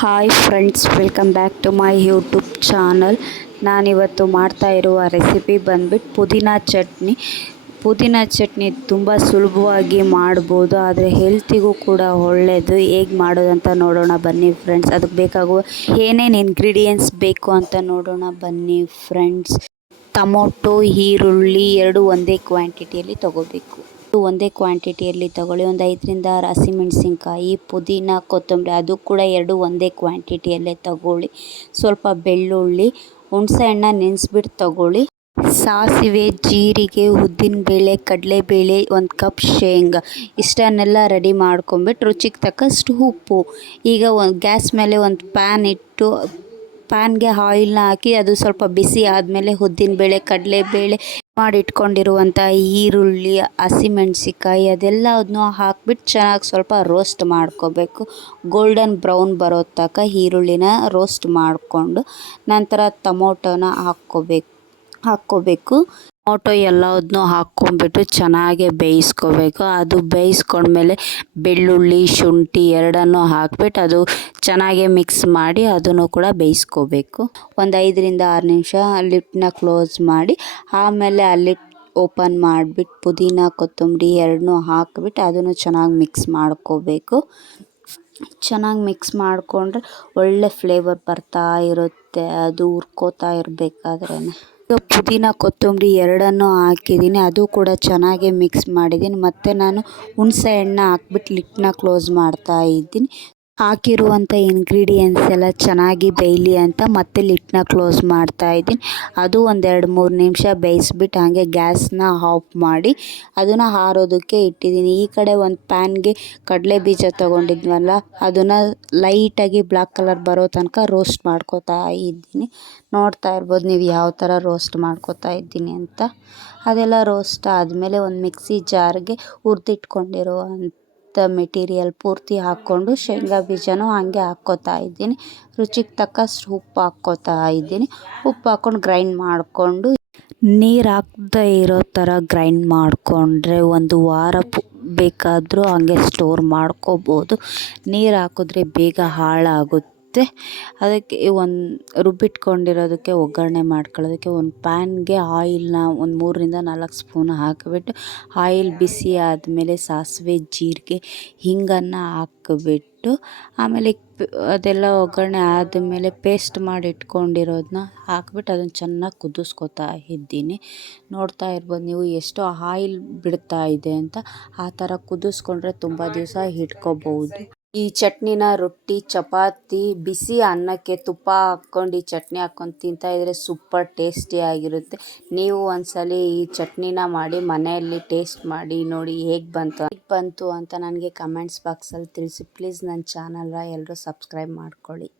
Hi friends, welcome back to my YouTube channel. ನಾನಿವತ್ತು ಮಾಡ್ತಾ ಇರುವ ರೆಸಿಪಿ ಬಂದ್ಬಿಟ್ಟು ಪುದೀನ ಚಟ್ನಿ ತುಂಬ ಸುಲಭವಾಗಿ ಮಾಡ್ಬೋದು, ಆದರೆ ಹೆಲ್ತಿಗೂ ಕೂಡ ಒಳ್ಳೆಯದು. ಹೇಗೆ ಮಾಡೋದಂತ ನೋಡೋಣ ಬನ್ನಿ ಫ್ರೆಂಡ್ಸ್. ಅದಕ್ಕೆ ಬೇಕಾಗುವ ಏನೇನು ಇಂಗ್ರೀಡಿಯೆಂಟ್ಸ್ ಬೇಕು ಅಂತ ನೋಡೋಣ ಬನ್ನಿ ಫ್ರೆಂಡ್ಸ್. ಟೊಮೊಟೊ, ಈರುಳ್ಳಿ ಎರಡು ಒಂದೇ ಕ್ವಾಂಟಿಟಿಯಲ್ಲಿ ತೊಗೋಬೇಕು. ಒಂದೇ ಕ್ವಾಂಟಿಟಿಯಲ್ಲಿ ತೊಗೊಳ್ಳಿ. ಒಂದು 5ರಿಂದ 6 ಹಸಿಮೆಣಸಿನ್ಕಾಯಿ, ಪುದೀನ, ಕೊತ್ತಂಬರಿ ಅದು ಕೂಡ ಎರಡು ಒಂದೇ ಕ್ವಾಂಟಿಟಿಯಲ್ಲೇ ತೊಗೊಳ್ಳಿ. ಸ್ವಲ್ಪ ಬೆಳ್ಳುಳ್ಳಿ, ಹುಣಸೆ ಹಣ್ಣು ನೆನೆಸ್ಬಿಟ್ಟು ತೊಗೊಳ್ಳಿ. ಸಾಸಿವೆ, ಜೀರಿಗೆ, ಉದ್ದಿನಬೇಳೆ, ಕಡಲೆಬೇಳೆ, 1 ಕಪ್ ಶೇಂಗಾ ಇಷ್ಟನ್ನೆಲ್ಲ ರೆಡಿ ಮಾಡ್ಕೊಂಬಿಟ್ಟು ರುಚಿಗೆ ತಕ್ಕಷ್ಟು ಉಪ್ಪು. ಈಗ ಗ್ಯಾಸ್ ಮೇಲೆ ಒಂದು ಪ್ಯಾನ್ ಇಟ್ಟು ಪ್ಯಾನ್ಗೆ ಆಯಿಲ್ನ ಹಾಕಿ ಅದು ಸ್ವಲ್ಪ ಬಿಸಿ ಆದಮೇಲೆ ಉದ್ದಿನಬೇಳೆ, ಕಡಲೆಬೇಳೆ ಮಾಡಿಟ್ಕೊಂಡಿರುವಂಥ ಈರುಳ್ಳಿ, ಹಸಿಮೆಣಸಿಕಾಯಿ ಅದೆಲ್ಲದನ್ನೂ ಹಾಕ್ಬಿಟ್ಟು ಚೆನ್ನಾಗಿ ಸ್ವಲ್ಪ ರೋಸ್ಟ್ ಮಾಡ್ಕೋಬೇಕು. ಗೋಲ್ಡನ್ ಬ್ರೌನ್ ಬರೋ ತನಕ ಈರುಳ್ಳಿನ ರೋಸ್ಟ್ ಮಾಡಿಕೊಂಡು ನಂತರ ಟೊಮೊಟೊನ ಹಾಕ್ಕೋಬೇಕು. ಟೊಮೊಟೊ ಎಲ್ಲದನ್ನೂ ಹಾಕ್ಕೊಂಬಿಟ್ಟು ಚೆನ್ನಾಗಿ ಬೇಯಿಸ್ಕೋಬೇಕು. ಅದು ಬೇಯಿಸ್ಕೊಂಡ್ಮೇಲೆ ಬೆಳ್ಳುಳ್ಳಿ, ಶುಂಠಿ ಎರಡನ್ನೂ ಹಾಕ್ಬಿಟ್ಟು ಅದು ಚೆನ್ನಾಗಿ ಮಿಕ್ಸ್ ಮಾಡಿ ಅದನ್ನು ಕೂಡ ಬೇಯಿಸ್ಕೋಬೇಕು. ಒಂದು 5ರಿಂದ 6 ನಿಮಿಷ ಲಿಡ್ನ ಕ್ಲೋಸ್ ಮಾಡಿ ಆಮೇಲೆ ಲಿಡ್ ಓಪನ್ ಮಾಡಿಬಿಟ್ಟು ಪುದೀನ, ಕೊತ್ತಂಬರಿ ಎರಡನ್ನೂ ಹಾಕಿಬಿಟ್ಟು ಅದನ್ನು ಚೆನ್ನಾಗಿ ಮಿಕ್ಸ್ ಮಾಡ್ಕೋಬೇಕು. ಚೆನ್ನಾಗಿ ಮಿಕ್ಸ್ ಮಾಡಿಕೊಂಡ್ರೆ ಒಳ್ಳೆ ಫ್ಲೇವರ್ ಬರ್ತಾ ಇರುತ್ತೆ, ಅದು ಹುರ್ಕೋತಾ ಇರಬೇಕಾದ್ರೆ. ಪುದೀನ, ಕೊತ್ತಂಬರಿ ಎರಡನ್ನೂ ಹಾಕಿದ್ದೀನಿ, ಅದು ಕೂಡ ಚೆನ್ನಾಗಿ ಮಿಕ್ಸ್ ಮಾಡಿದ್ದೀನಿ. ಮತ್ತು ನಾನು ಹುಣಸೆ ಹಣ್ಣು ಹಾಕ್ಬಿಟ್ಟು ಲಿಡ್ನ ಕ್ಲೋಸ್ ಮಾಡ್ತಾ ಇದ್ದೀನಿ. ಹಾಕಿರುವಂಥ ಇಂಗ್ರೀಡಿಯೆಂಟ್ಸ್ ಎಲ್ಲ ಚೆನ್ನಾಗಿ ಬೇಯಲಿ ಅಂತ ಮತ್ತೆ ಲಿಡ್ನ ಕ್ಲೋಸ್ ಮಾಡ್ತಾ ಇದ್ದೀನಿ. ಅದು ಒಂದು 2-3 ನಿಮಿಷ ಬೇಯಿಸ್ಬಿಟ್ಟು ಹಾಗೆ ಗ್ಯಾಸ್ನ ಆಫ್ ಮಾಡಿ ಅದನ್ನು ಆರೋದಕ್ಕೆ ಇಟ್ಟಿದ್ದೀನಿ. ಈ ಕಡೆ ಒಂದು ಪ್ಯಾನ್ಗೆ ಕಡಲೆ ಬೀಜ ತೊಗೊಂಡಿದ್ವಲ್ಲ ಅದನ್ನು ಲೈಟಾಗಿ ಬ್ಲ್ಯಾಕ್ ಕಲರ್ ಬರೋ ತನಕ ರೋಸ್ಟ್ ಮಾಡ್ಕೋತಾ ಇದ್ದೀನಿ. ನೋಡ್ತಾ ಇರ್ಬೋದು ನೀವು ಯಾವ ಥರ ರೋಸ್ಟ್ ಮಾಡ್ಕೋತಾ ಇದ್ದೀನಿ ಅಂತ. ಅದೆಲ್ಲ ರೋಸ್ಟ್ ಆದಮೇಲೆ ಒಂದು ಮಿಕ್ಸಿ ಜಾರ್ಗೆ ಹುರಿದಿಟ್ಕೊಂಡಿರುವಂಥ ಮೆಟೀರಿಯಲ್ ಪೂರ್ತಿ ಹಾಕ್ಕೊಂಡು ಶೇಂಗಾ ಬೀಜನೂ ಹಾಗೆ ಹಾಕ್ಕೋತಾ ಇದ್ದೀನಿ. ರುಚಿಗೆ ತಕ್ಕಷ್ಟು ಉಪ್ಪು ಹಾಕ್ಕೋತಾ ಇದ್ದೀನಿ. ಉಪ್ಪು ಹಾಕ್ಕೊಂಡು ಗ್ರೈಂಡ್ ಮಾಡಿಕೊಂಡು ನೀರು ಹಾಕದೇ ಇರೋ ಥರ ಗ್ರೈಂಡ್ ಮಾಡಿಕೊಂಡ್ರೆ 1 ವಾರ ಬೇಕಾದರೂ ಹಾಗೆ ಸ್ಟೋರ್ ಮಾಡ್ಕೋಬೋದು. ನೀರು ಹಾಕಿದ್ರೆ ಬೇಗ ಹಾಳಾಗುತ್ತೆ. ಅದಕ್ಕೆ ರುಬ್ಬಿಟ್ಕೊಂಡಿರೋದಕ್ಕೆ ಒಗ್ಗರಣೆ ಮಾಡ್ಕೊಳ್ಳೋದಕ್ಕೆ ಒಂದು ಪ್ಯಾನ್ಗೆ ಆಯಿಲ್ನ ಒಂದು 3ರಿಂದ 4 ಸ್ಪೂನ್ ಹಾಕಿಬಿಟ್ಟು ಆಯಿಲ್ ಬಿಸಿ ಆದಮೇಲೆ ಸಾಸಿವೆ, ಜೀರಿಗೆ, ಹಿಂಗನ್ನು ಹಾಕಿಬಿಟ್ಟು ಆಮೇಲೆ ಅದೆಲ್ಲ ಒಗ್ಗರಣೆ ಆದಮೇಲೆ ಪೇಸ್ಟ್ ಮಾಡಿ ಇಟ್ಕೊಂಡಿರೋದನ್ನ ಹಾಕ್ಬಿಟ್ಟು ಅದನ್ನು ಚೆನ್ನಾಗಿ ಕುದಿಸ್ಕೊತಾ ಇದ್ದೀನಿ. ನೋಡ್ತಾ ಇರ್ಬೋದು ನೀವು ಎಷ್ಟು ಆಯಿಲ್ ಬಿಡ್ತಾ ಇದೆ ಅಂತ. ಆ ಥರ ಕುದಿಸ್ಕೊಂಡ್ರೆ ತುಂಬ ದಿವಸ ಇಟ್ಕೋಬೋದು. ಈ ಚಟ್ನಿನ ರೊಟ್ಟಿ, ಚಪಾತಿ, ಬಿಸಿ ಅನ್ನಕ್ಕೆ ತುಪ್ಪ ಹಾಕ್ಕೊಂಡು ಈ ಚಟ್ನಿ ಹಾಕ್ಕೊಂಡು ತಿಂತಾಯಿದ್ರೆ ಸೂಪರ್ ಟೇಸ್ಟಿಯಾಗಿರುತ್ತೆ. ನೀವು ಒಂದ್ಸಲ ಈ ಚಟ್ನಿನ ಮಾಡಿ ಮನೆಯಲ್ಲಿ ಟೇಸ್ಟ್ ಮಾಡಿ ನೋಡಿ ಹೇಗೆ ಬಂತು ಅಂತ ನನಗೆ ಕಮೆಂಟ್ಸ್ ಬಾಕ್ಸಲ್ಲಿ ತಿಳಿಸಿ. ಪ್ಲೀಸ್ ನನ್ನ ಚಾನಲ್ನ ಎಲ್ಲರೂ ಸಬ್ಸ್ಕ್ರೈಬ್ ಮಾಡ್ಕೊಳ್ಳಿ.